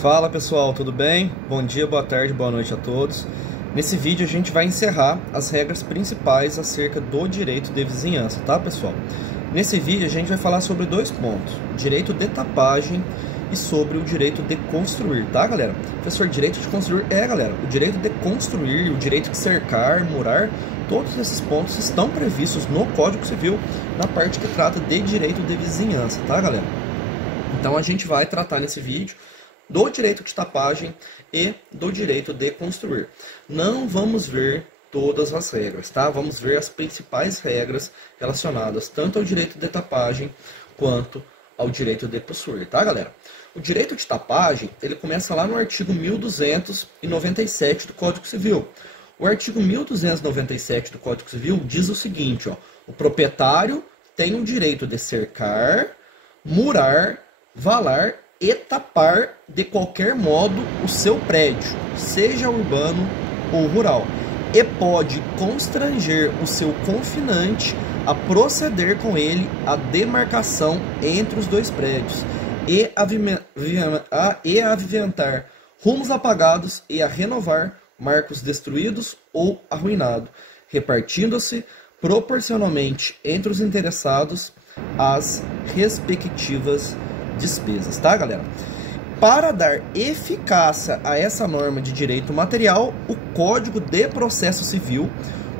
Fala pessoal, tudo bem? Bom dia, boa tarde, boa noite a todos. Nesse vídeo a gente vai encerrar as regras principais acerca do direito de vizinhança, tá pessoal? Nesse vídeo a gente vai falar sobre dois pontos, direito de tapagem e sobre o direito de construir, tá galera? Professor, direito de construir galera, o direito de construir, o direito de cercar, murar, todos esses pontos estão previstos no Código Civil, na parte que trata de direito de vizinhança, tá galera? Então a gente vai tratar nesse vídeo do direito de tapagem e do direito de construir. Não vamos ver todas as regras, tá? Vamos ver as principais regras relacionadas tanto ao direito de tapagem quanto ao direito de possuir, tá, galera? O direito de tapagem, ele começa lá no artigo 1297 do Código Civil. O artigo 1297 do Código Civil diz o seguinte, ó, o proprietário tem o direito de cercar, murar, valar e tapar de qualquer modo o seu prédio, seja urbano ou rural, e pode constranger o seu confinante a proceder com ele à demarcação entre os dois prédios e a aviventar rumos apagados e a renovar marcos destruídos ou arruinados, repartindo-se proporcionalmente entre os interessados as respectivas despesas, tá galera? Para dar eficácia a essa norma de direito material, o Código de Processo Civil,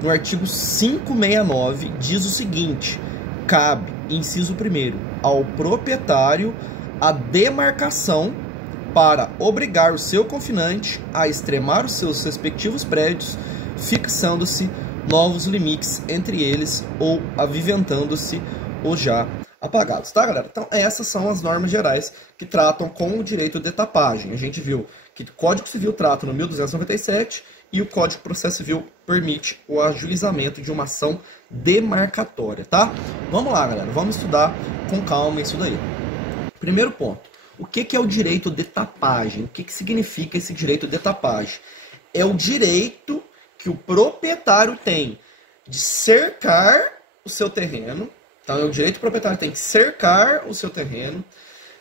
no artigo 569, diz o seguinte: cabe, inciso 1º, ao proprietário a demarcação para obrigar o seu confinante a extremar os seus respectivos prédios, fixando-se novos limites entre eles ou aviventando-se os já apagados, tá galera? Então essas são as normas gerais que tratam com o direito de tapagem. A gente viu que o Código Civil trata no 1297 e o Código de Processo Civil permite o ajuizamento de uma ação demarcatória, tá? Vamos lá, galera, vamos estudar com calma isso daí. Primeiro ponto, o que é o direito de tapagem? O que significa esse direito de tapagem? É o direito que o proprietário tem de cercar o seu terreno. Então, é o direito do proprietário tem que cercar o seu terreno,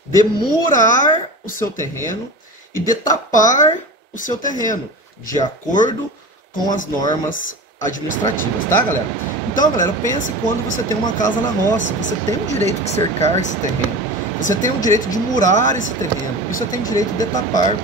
de murar o seu terreno e de tapar o seu terreno, de acordo com as normas administrativas, tá, galera? Então, galera, pense quando você tem uma casa na roça, você tem o direito de cercar esse terreno, você tem o direito de murar esse terreno, e você tem o direito de tapar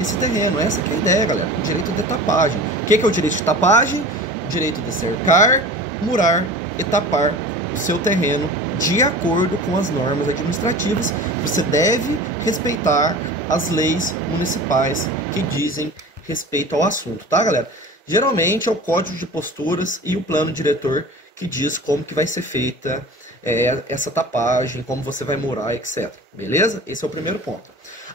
esse terreno. Essa que é a ideia, galera, o direito de tapagem. O que é o direito de tapagem? O direito de cercar, murar e tapar o seu terreno de acordo com as normas administrativas. Você deve respeitar as leis municipais que dizem respeito ao assunto, tá, galera? Geralmente é o código de posturas e o plano diretor que diz como que vai ser feita essa tapagem, como você vai morar, etc. Beleza? Esse é o primeiro ponto.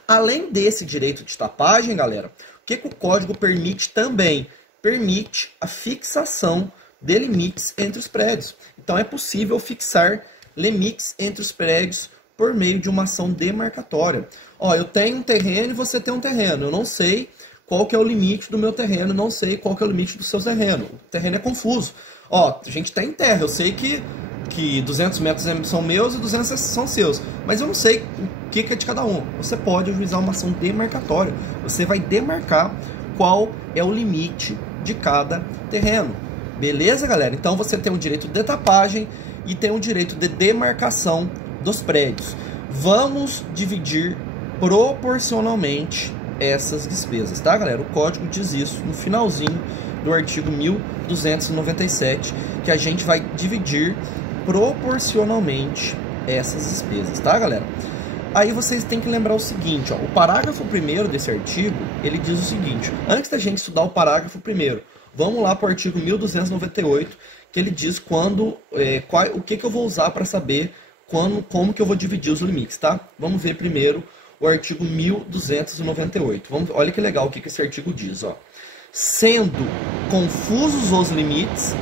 Além desse direito de tapagem, galera, o que o código permite também? Permite a fixação de limites entre os prédios. Então é possível fixar limites entre os prédios por meio de uma ação demarcatória. Ó, eu tenho um terreno e você tem um terreno. Eu não sei qual que é o limite do meu terreno, não sei qual que é o limite do seu terreno. O terreno é confuso. Ó, a gente está em terra, eu sei que 200 metros são meus e 200 são seus, mas eu não sei o que é de cada um. Você pode ajuizar uma ação demarcatória. Você vai demarcar qual é o limite de cada terreno. Beleza, galera? Então você tem o direito de tapagem e tem o direito de demarcação dos prédios. Vamos dividir proporcionalmente essas despesas, tá, galera? O código diz isso no finalzinho do artigo 1297, que a gente vai dividir proporcionalmente essas despesas, tá, galera? Aí vocês têm que lembrar o seguinte, ó, o parágrafo 1º desse artigo, ele diz o seguinte: antes da gente estudar o parágrafo 1º, vamos lá para o artigo 1298, que ele diz o que eu vou usar para saber como que eu vou dividir os limites, tá? Vamos ver primeiro o artigo 1298. Olha que legal o que esse artigo diz, ó. Sendo confusos os limites,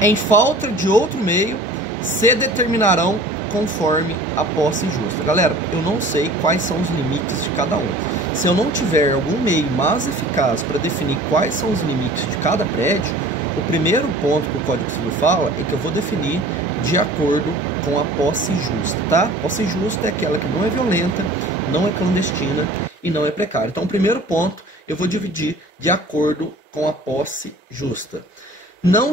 em falta de outro meio, se determinarão conforme a posse justa. Galera, eu não sei quais são os limites de cada um. Se eu não tiver algum meio mais eficaz para definir quais são os limites de cada prédio, o primeiro ponto que o Código Civil fala é que eu vou definir de acordo com a posse justa, tá? Posse justa é aquela que não é violenta não é clandestina e não é precária. Então, o primeiro ponto eu vou dividir de acordo com a posse justa. Não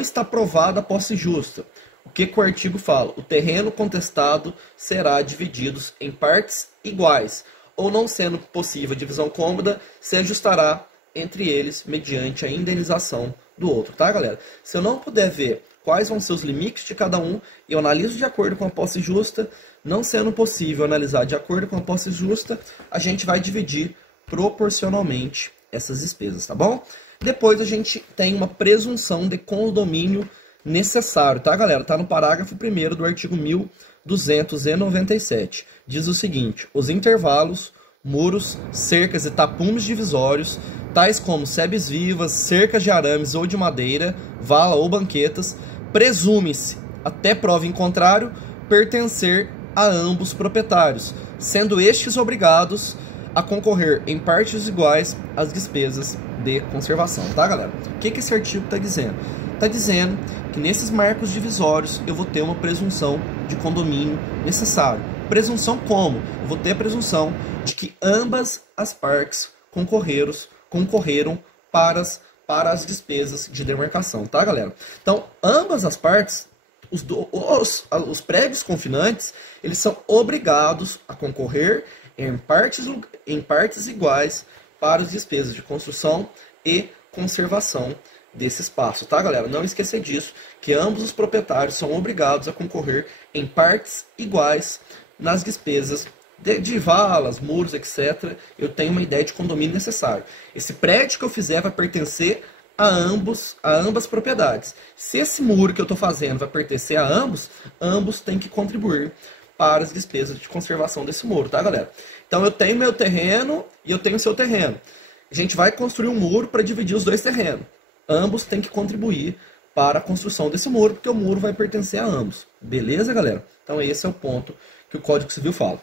está provada a posse justa. O que o artigo fala? O terreno contestado será dividido em partes iguais, ou não sendo possível a divisão cômoda, se ajustará entre eles mediante a indenização do outro, tá, galera? Se eu não puder ver quais vão ser os limites de cada um, eu analiso de acordo com a posse justa. Não sendo possível analisar de acordo com a posse justa, a gente vai dividir proporcionalmente essas despesas, tá bom? Depois a gente tem uma presunção de condomínio necessário, tá, galera? Tá no parágrafo 1º do artigo 1297. Diz o seguinte: os intervalos, muros, cercas e tapumes divisórios, tais como sebes vivas, cercas de arames ou de madeira, vala ou banquetas, presume-se, até prova em contrário, pertencer a ambos proprietários, sendo estes obrigados a concorrer em partes iguais às despesas de conservação, tá, galera? O que esse artigo está dizendo? Está dizendo que nesses marcos divisórios eu vou ter uma presunção de condomínio necessário. Presunção como? Eu vou ter a presunção de que ambas as partes concorreram para as despesas de demarcação, tá, galera? Então, ambas as partes, os prédios confinantes, eles são obrigados a concorrer em partes iguais para as despesas de construção e conservação desse espaço, tá, galera? Não esquecer disso, que ambos os proprietários são obrigados a concorrer em partes iguais nas despesas de valas, muros, etc. Eu tenho uma ideia de condomínio necessário. Esse prédio que eu fizer vai pertencer a ambas propriedades. Se esse muro que eu estou fazendo vai pertencer a ambos têm que contribuir para as despesas de conservação desse muro, tá, galera? Então eu tenho meu terreno e eu tenho o seu terreno. A gente vai construir um muro para dividir os dois terrenos. Ambos têm que contribuir para a construção desse muro, porque o muro vai pertencer a ambos. Beleza, galera? Então esse é o ponto que o Código Civil fala.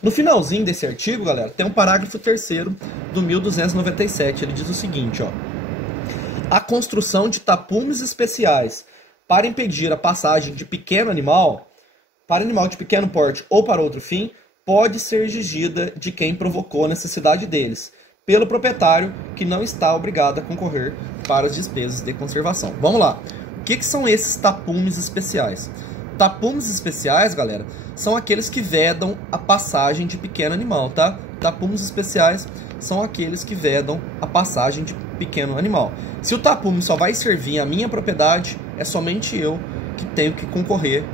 No finalzinho desse artigo, galera, tem um parágrafo 3º do 1297. Ele diz o seguinte, ó: a construção de tapumes especiais para impedir a passagem de pequeno animal, para animal de pequeno porte ou para outro fim, pode ser exigida de quem provocou a necessidade deles, pelo proprietário, que não está obrigado a concorrer para as despesas de conservação. Vamos lá. O que são esses tapumes especiais? Tapumes especiais, galera, são aqueles que vedam a passagem de pequeno animal, tá? Tapumes especiais são aqueles que vedam a passagem de pequeno animal. Se o tapume só vai servir à minha propriedade, é somente eu que tenho que concorrer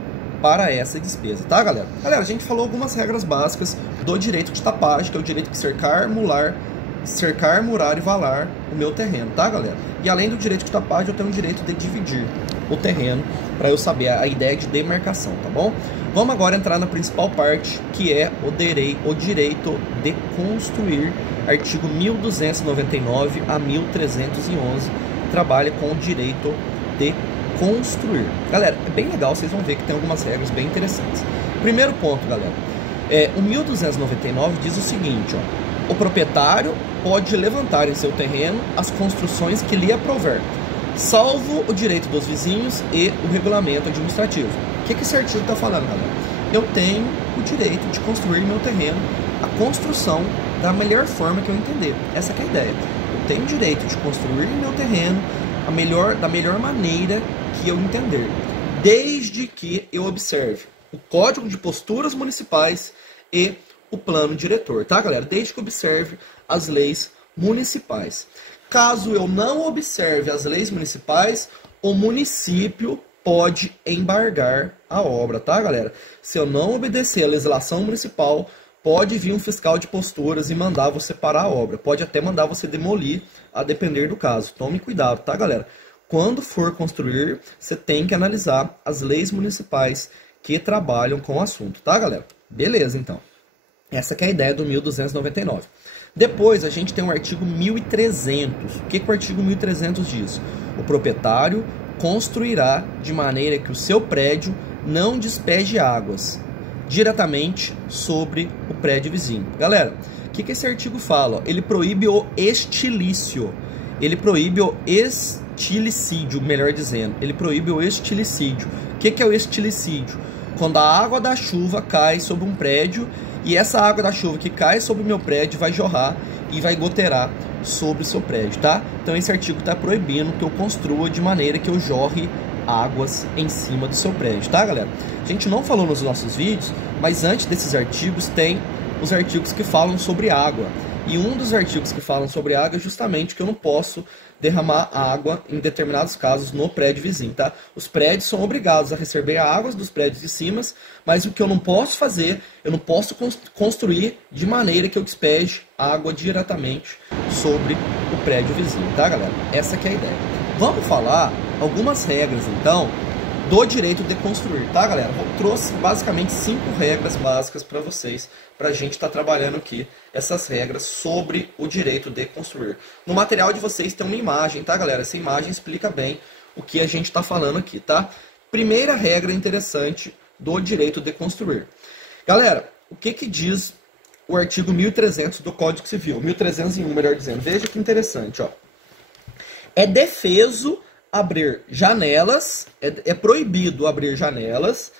para essa despesa, tá, galera? Galera, a gente falou algumas regras básicas do direito de tapagem, que é o direito de cercar, murar e valar o meu terreno, tá, galera? E além do direito de tapagem, eu tenho o direito de dividir o terreno, para eu saber a ideia de demarcação, tá bom? Vamos agora entrar na principal parte, que é o direito de construir, artigo 1299 a 1311, trabalha com o direito de construir. Galera, é bem legal, vocês vão ver que tem algumas regras bem interessantes. Primeiro ponto, galera, o 1299 diz o seguinte, ó: o proprietário pode levantar em seu terreno as construções que lhe aprover, salvo o direito dos vizinhos e o regulamento administrativo. O que esse artigo está falando, galera? Eu tenho o direito de construir meu terreno, a construção da melhor forma que eu entender. Essa que é a ideia. Eu tenho o direito de construir meu terreno da melhor maneira que eu entender, desde que eu observe o Código de Posturas Municipais e o plano diretor, tá, galera? Desde que eu observe as leis municipais. Caso eu não observe as leis municipais, o município pode embargar a obra, tá, galera? Se eu não obedecer a legislação municipal, pode vir um fiscal de posturas e mandar você parar a obra. Pode até mandar você demolir, a depender do caso. Tome cuidado, tá, galera? Quando for construir, você tem que analisar as leis municipais que trabalham com o assunto, tá, galera? Beleza, então. Essa que é a ideia do 1299. Depois a gente tem o artigo 1300. O que o artigo 1300 diz? O proprietário construirá de maneira que o seu prédio não despeje águas diretamente sobre o prédio vizinho. Galera, o que esse artigo fala? Ele proíbe o estilício. Ele proíbe o estilicídio, melhor dizendo. Ele proíbe o estilicídio. O que é o estilicídio? Quando a água da chuva cai sobre um prédio e essa água da chuva que cai sobre o meu prédio vai jorrar e vai goteirar sobre o seu prédio, tá? Então esse artigo está proibindo que eu construa de maneira que eu jorre águas em cima do seu prédio, tá, galera? A gente não falou nos nossos vídeos, mas antes desses artigos tem os artigos que falam sobre água. E um dos artigos que falam sobre água é justamente que eu não posso derramar água em determinados casos no prédio vizinho, tá? Os prédios são obrigados a receber águas dos prédios de cima, mas o que eu não posso fazer, eu não posso construir de maneira que eu despeje água diretamente sobre o prédio vizinho, tá, galera? Essa que é a ideia. Vamos falar algumas regras, então, do direito de construir, tá, galera? Eu trouxe basicamente 5 regras básicas para vocês, para a gente estar trabalhando aqui essas regras sobre o direito de construir. No material de vocês tem uma imagem, tá, galera? Essa imagem explica bem o que a gente está falando aqui, tá? Primeira regra interessante do direito de construir. Galera, o que que diz o artigo 1300 do Código Civil? 1301, melhor dizendo. Veja que interessante, ó. É defeso abrir janelas, é proibido abrir janelas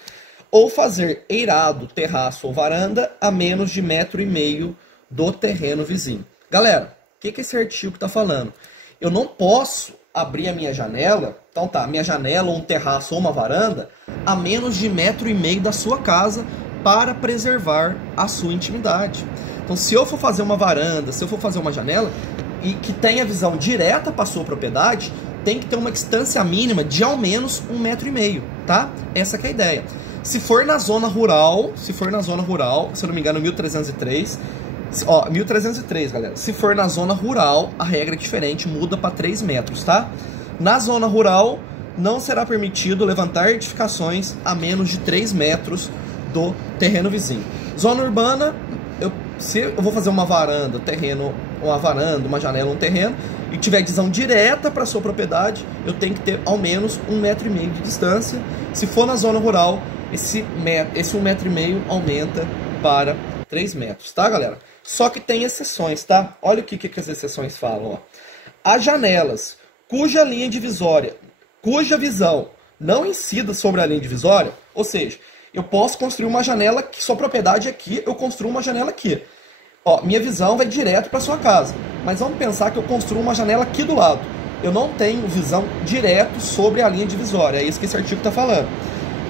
ou fazer eirado, terraço ou varanda a menos de 1,5 m do terreno vizinho. Galera, o que esse artigo está falando? Eu não posso abrir a minha janela, então tá, minha janela ou um terraço ou uma varanda a menos de 1,5 m da sua casa para preservar a sua intimidade. Então se eu for fazer uma varanda, se eu for fazer uma janela e que tenha visão direta para a sua propriedade, tem que ter uma distância mínima de ao menos 1,5 m, tá? Essa que é a ideia. Se for na zona rural, se eu não me engano, 1303, ó, 1303, galera. Se for na zona rural, a regra é diferente, muda para 3 metros, tá? Na zona rural, não será permitido levantar edificações a menos de 3 metros do terreno vizinho. Zona urbana, se eu vou fazer uma varanda, uma janela, um terreno, e tiver visão direta para a sua propriedade, eu tenho que ter ao menos 1,5 m de distância. Se for na zona rural, esse 1,5 m aumenta para 3 metros, tá, galera? Só que tem exceções, tá? Olha o que as exceções falam, ó. As janelas cuja visão não incida sobre a linha divisória, ou seja, eu posso construir uma janela que sua propriedade é aqui, eu construo uma janela aqui. Ó, minha visão vai direto para sua casa, mas vamos pensar que eu construo uma janela aqui do lado. Eu não tenho visão direto sobre a linha divisória, é isso que esse artigo está falando.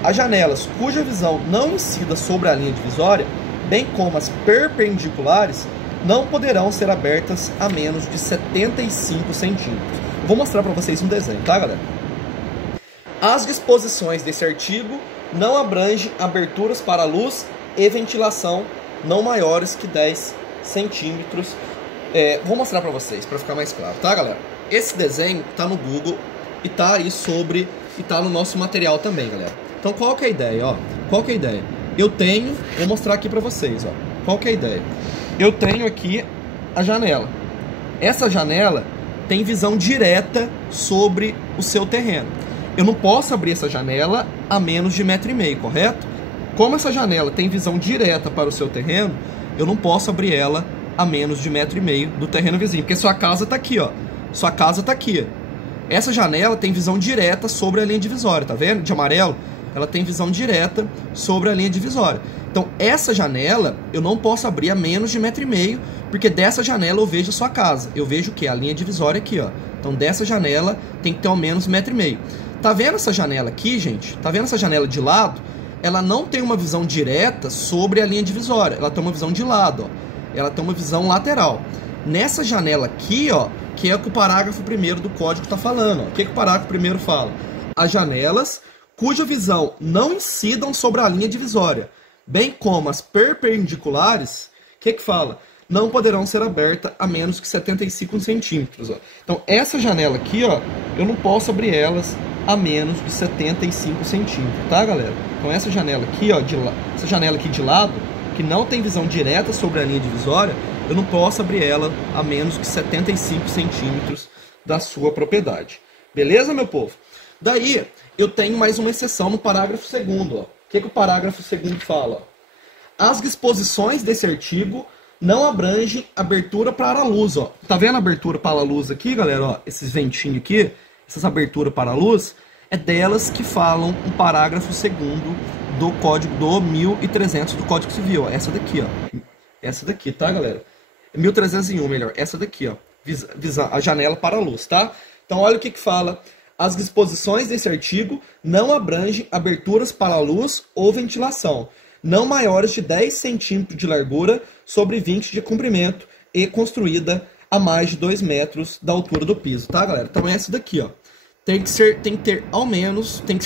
As janelas cuja visão não incida sobre a linha divisória, bem como as perpendiculares, não poderão ser abertas a menos de 75 centímetros. Vou mostrar para vocês um desenho, tá, galera? As disposições desse artigo não abrangem aberturas para luz e ventilação não maiores que 10 centímetros. Vou mostrar para vocês, para ficar mais claro, tá, galera? Esse desenho tá no Google e tá aí e tá no nosso material também, galera. Então qual que é a ideia, ó? Qual que é a ideia? Vou mostrar aqui para vocês, ó. Qual que é a ideia? Eu tenho aqui a janela. Essa janela tem visão direta sobre o seu terreno. Eu não posso abrir essa janela a menos de 1,5 m, correto? Como essa janela tem visão direta para o seu terreno, eu não posso abrir ela a menos de 1,5 m do terreno vizinho, porque sua casa está aqui, ó. Sua casa está aqui. Essa janela tem visão direta sobre a linha divisória, tá vendo? De amarelo, ela tem visão direta sobre a linha divisória. Então, essa janela eu não posso abrir a menos de 1,5 m, porque dessa janela eu vejo a sua casa. Eu vejo o quê? A linha divisória aqui, ó. Então, dessa janela tem que ter ao menos 1,5 m. Tá vendo essa janela aqui, gente? Tá vendo essa janela de lado? Ela não tem uma visão direta sobre a linha divisória. Ela tem uma visão de lado, ó. Ela tem uma visão lateral. Nessa janela aqui, ó, que é o que o parágrafo 1º do código está falando. Ó. O que o parágrafo 1º fala? As janelas cuja visão não incidam sobre a linha divisória, bem como as perpendiculares, o que fala? Não poderão ser abertas a menos que 75 centímetros. Ó. Então, essa janela aqui, ó, eu não posso abrir elas a menos de 75 centímetros, tá, galera? Então, essa janela aqui, ó, essa janela aqui de lado, que não tem visão direta sobre a linha divisória, eu não posso abrir ela a menos que 75 centímetros da sua propriedade. Beleza, meu povo? Daí, eu tenho mais uma exceção no parágrafo 2º. Ó. O que o parágrafo 2º fala? As disposições desse artigo não abrangem abertura para a luz. Ó. Tá vendo a abertura para a luz aqui, galera? Ó, esses ventinhos aqui, essas aberturas para a luz, é delas que falam o parágrafo 2º do código do 1300 do Código Civil, ó. Essa daqui, ó. Essa daqui, tá, galera? 1301, melhor. Essa daqui, ó. Visa a janela para a luz, tá? Então, olha o que fala. As disposições desse artigo não abrangem aberturas para a luz ou ventilação, não maiores de 10 centímetros de largura sobre 20 de comprimento e construída a mais de 2 metros da altura do piso, tá, galera? Então, essa daqui, ó. Tem que ser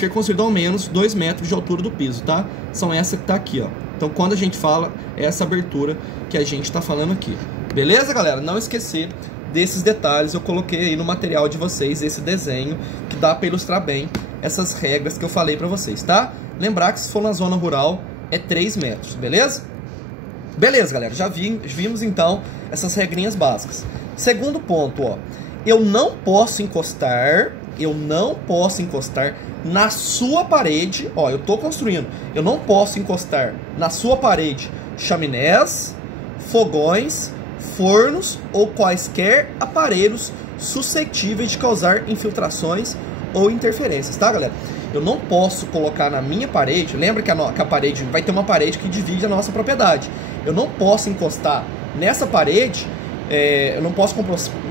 construído ao menos 2 metros de altura do piso, tá? São essa que tá aqui, ó. Então, quando a gente fala, é essa abertura que a gente tá falando aqui. Beleza, galera? Não esquecer desses detalhes, eu coloquei aí no material de vocês esse desenho que dá para ilustrar bem essas regras que eu falei para vocês, tá? Lembrar que se for na zona rural é 3 metros, beleza? Beleza, galera, já vimos então essas regrinhas básicas. Segundo ponto, ó, eu não posso encostar na sua parede, ó, eu tô construindo, eu não posso encostar na sua parede chaminés, fogões, fornos ou quaisquer aparelhos suscetíveis de causar infiltrações ou interferências, tá, galera? Eu não posso colocar na minha parede, lembra que a parede, vai ter uma parede que divide a nossa propriedade. Eu não posso encostar nessa parede, eu não posso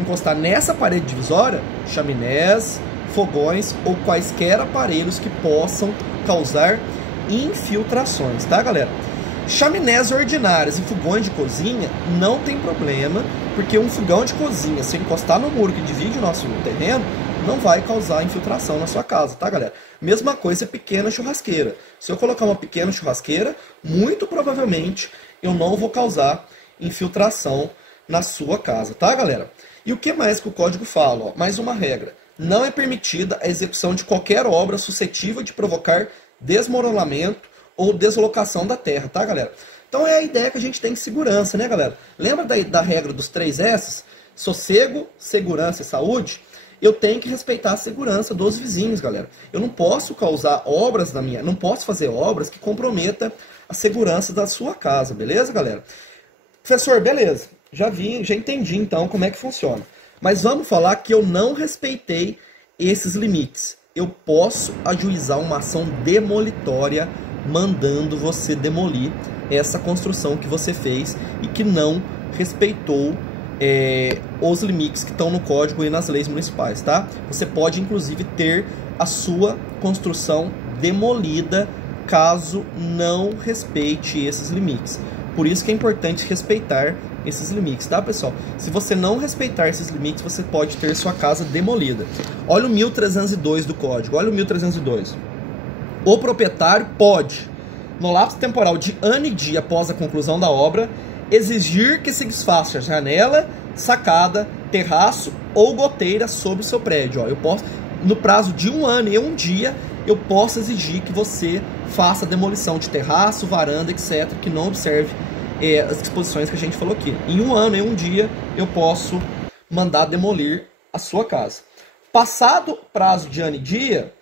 encostar nessa parede divisória chaminés, fogões ou quaisquer aparelhos que possam causar infiltrações, tá, galera? Chaminés ordinárias e fogões de cozinha não tem problema, porque um fogão de cozinha, se encostar no muro que divide o nosso terreno, não vai causar infiltração na sua casa, tá, galera? Mesma coisa pequena churrasqueira. Se eu colocar uma pequena churrasqueira, muito provavelmente eu não vou causar infiltração na sua casa, tá, galera? E o que mais que o código fala? Ó, mais uma regra. Não é permitida a execução de qualquer obra suscetível de provocar desmoronamento ou deslocação da terra, tá, galera? Então é a ideia que a gente tem de segurança, né, galera? Lembra da regra dos 3 S? Sossego, segurança e saúde? Eu tenho que respeitar a segurança dos vizinhos, galera. Eu não posso causar obras não posso fazer obras que comprometam a segurança da sua casa, beleza, galera? Professor, beleza. Já entendi então como é que funciona. Mas vamos falar que eu não respeitei esses limites. Eu posso ajuizar uma ação demolitória mandando você demolir essa construção que você fez e que não respeitou os limites que estão no código e nas leis municipais, tá? Você pode, inclusive, ter a sua construção demolida caso não respeite esses limites. Por isso que é importante respeitar esses limites, tá, pessoal? Se você não respeitar esses limites, você pode ter sua casa demolida. Olha o 1302 do código, olha o 1302. O proprietário pode, no lapso temporal de ano e dia após a conclusão da obra, exigir que se desfaça janela, sacada, terraço ou goteira sobre o seu prédio. Ó, eu posso, no prazo de 1 ano e 1 dia, eu posso exigir que você faça a demolição de terraço, varanda, etc., que não observe as disposições que a gente falou aqui. Em 1 ano e 1 dia, eu posso mandar demolir a sua casa. Passado o prazo de ano e dia,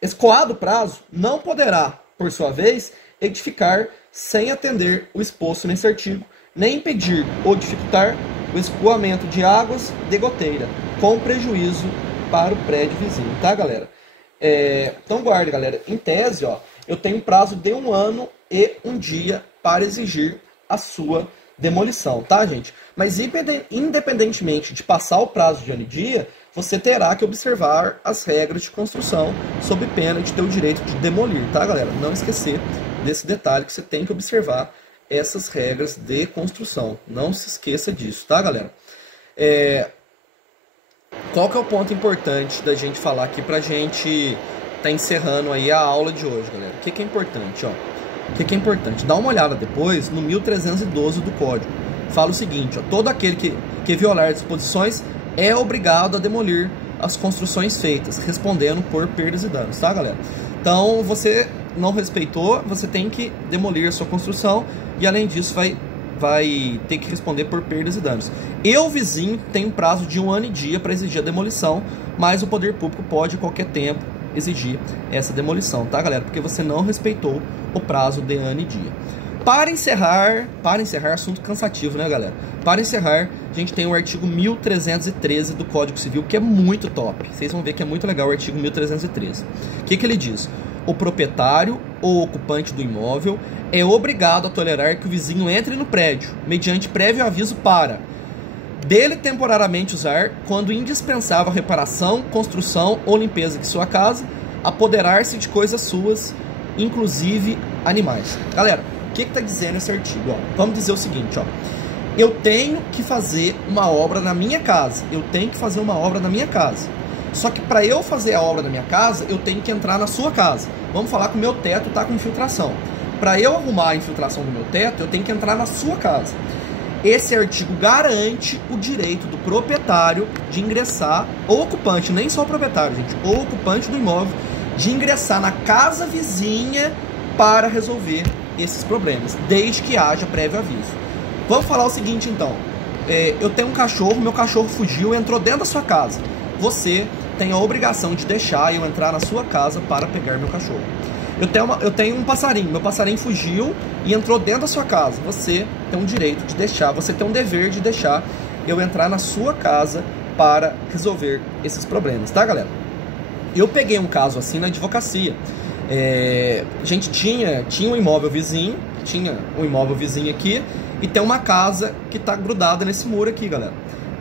escoado o prazo, não poderá, por sua vez, edificar sem atender o exposto nesse artigo, nem impedir ou dificultar o escoamento de águas de goteira, com prejuízo para o prédio vizinho, tá, galera? Então guarde, galera, em tese, ó, eu tenho prazo de 1 ano e 1 dia para exigir a sua demolição, tá, gente? Mas independentemente de passar o prazo de ano e dia, você terá que observar as regras de construção sob pena de ter o direito de demolir, tá, galera? Não esquecer desse detalhe que você tem que observar essas regras de construção. Não se esqueça disso, tá, galera? Qual que é o ponto importante da gente falar aqui pra gente tá encerrando aí a aula de hoje, galera? O que é importante, ó? O que é importante? Dá uma olhada depois no 1312 do código. Fala o seguinte, ó, todo aquele que violar disposições é obrigado a demolir as construções feitas, respondendo por perdas e danos, tá, galera? Então, você não respeitou, você tem que demolir a sua construção e, além disso, vai ter que responder por perdas e danos. Eu, vizinho, tenho prazo de 1 ano e dia para exigir a demolição, mas o poder público pode, a qualquer tempo, exigir essa demolição, tá, galera? Porque você não respeitou o prazo de ano e dia. Para encerrar, assunto cansativo, né, galera? Para encerrar, a gente tem o artigo 1313 do Código Civil, que é muito top. Vocês vão ver que é muito legal o artigo 1313. O que ele diz? o proprietário ou ocupante do imóvel é obrigado a tolerar que o vizinho entre no prédio, mediante prévio aviso para dele temporariamente usar, quando indispensável a reparação, construção ou limpeza de sua casa, apoderar-se de coisas suas, inclusive animais. Galera, o que está dizendo esse artigo? Ó, vamos dizer o seguinte, ó. Eu tenho que fazer uma obra na minha casa. Só que para eu fazer a obra na minha casa, eu tenho que entrar na sua casa. Vamos falar que o meu teto está com infiltração. Para eu arrumar a infiltração do meu teto, eu tenho que entrar na sua casa. Esse artigo garante o direito do proprietário de ingressar, ou ocupante, nem só o proprietário, gente, ou ocupante do imóvel, de ingressar na casa vizinha para resolver esses problemas, desde que haja prévio aviso. Vamos falar o seguinte, então. Eu tenho um cachorro, meu cachorro fugiu e entrou dentro da sua casa. Você tem a obrigação de deixar eu entrar na sua casa para pegar meu cachorro. Eu tenho um passarinho, meu passarinho fugiu e entrou dentro da sua casa. Você tem o direito de deixar, você tem um dever de deixar eu entrar na sua casa para resolver esses problemas, tá, galera? Eu peguei um caso assim na advocacia. A gente tinha um imóvel vizinho, aqui, e tem uma casa que tá grudada nesse muro aqui, galera.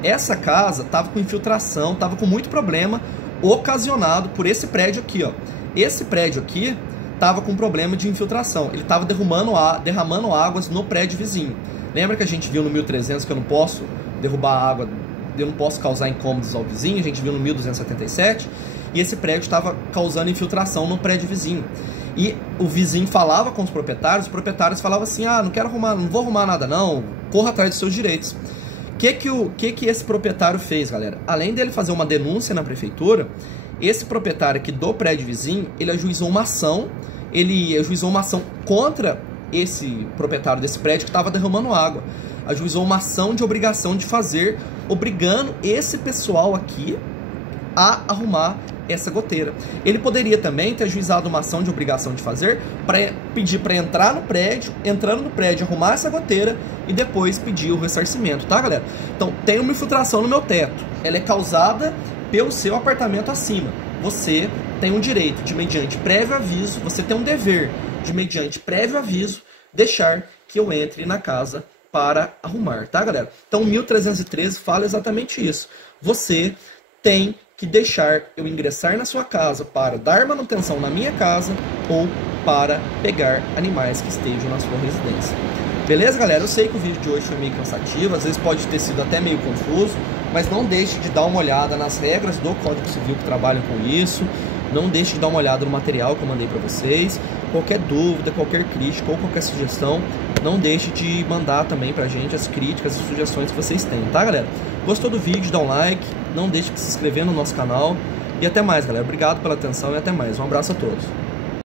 Essa casa tava com infiltração, tava com muito problema ocasionado por esse prédio aqui, ó. Esse prédio aqui tava com problema de infiltração. Ele tava derramando águas no prédio vizinho. Lembra que a gente viu no 1300 que eu não posso derrubar água, eu não posso causar incômodos ao vizinho? A gente viu no 1277. E esse prédio estava causando infiltração no prédio vizinho. E o vizinho falava com os proprietários falavam assim, não quero arrumar, não vou arrumar nada não, corra atrás dos seus direitos. O que esse proprietário fez, galera? Além dele fazer uma denúncia na prefeitura, esse proprietário aqui do prédio vizinho, ele ajuizou uma ação contra esse proprietário desse prédio que estava derramando água. Ajuizou uma ação de obrigação de fazer, obrigando esse pessoal aqui a arrumar essa goteira. Ele poderia também ter ajuizado uma ação de obrigação de fazer, para pedir para entrar no prédio, entrando no prédio, arrumar essa goteira e depois pedir o ressarcimento, tá, galera? Então, tem uma infiltração no meu teto. Ela é causada pelo seu apartamento acima. Você tem um direito de, mediante prévio aviso, você tem um dever de, mediante prévio aviso, deixar que eu entre na casa para arrumar, tá, galera? Então, 1313 fala exatamente isso. Você tem que deixar eu ingressar na sua casa para dar manutenção na minha casa ou para pegar animais que estejam na sua residência. Beleza, galera? Eu sei que o vídeo de hoje foi meio cansativo, às vezes pode ter sido até meio confuso, mas não deixe de dar uma olhada nas regras do Código Civil que trabalham com isso, não deixe de dar uma olhada no material que eu mandei para vocês. Qualquer dúvida, qualquer crítica ou qualquer sugestão, não deixe de mandar também pra gente as críticas e sugestões que vocês têm, tá, galera? Gostou do vídeo? Dá um like, não deixe de se inscrever no nosso canal e até mais, galera. Obrigado pela atenção e até mais. Um abraço a todos.